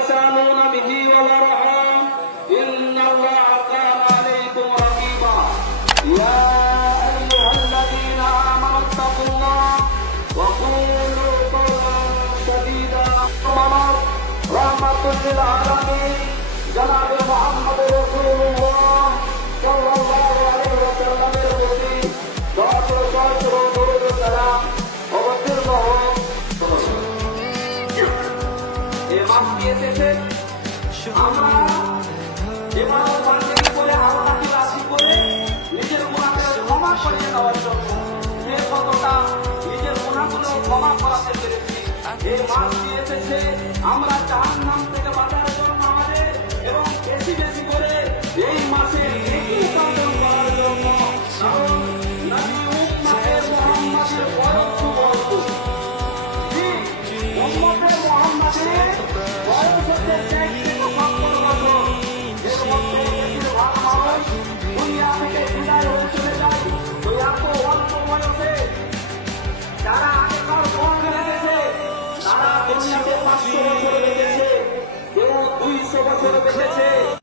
تساءلون به والأرحام إن الله كان عليكم رقيبا يا أيها الذين آمنوا اتقوا الله وقولوا قولا سديدا رحمة للعالمين جناب محمد رسول الله صلى الله عليه وسلم درود السلام অবতীর্ণ হোক। এই মাস দিয়েছে আমরা এবার পাঞ্জাবি করে আল্লাহকে রাজি করে নিজের গুনাহকে ক্ষমা করিয়ে দেওয়ার জন্য যে কতটা নিজের গুনাহগুলো ক্ষমা করাতে পেরেছি। এই মাস দিয়েছে আমরা জাহান্নাম থেকে বাঁচার জন্য আমাদের এবং বেশি বেশি করে এই মাসে উপার্জন করার জন্য। কারণ নবী উম্মতের মুহাম্মাদের বয়স বলতো উম্মতের মুহাম্মাদের বয়স হচ্ছে 70 বছর। এর মধ্যে বেশিরভাগ মানুষ দুনিয়া থেকে বিদায় হয়ে চলে যায়। তো এত অল্প বয়সে যারা আগেকার বয়স লেগেছে তারা দুনিয়াতে 500 বছর বেঁচেছে, কেউ 200 বছর বেঁচেছে।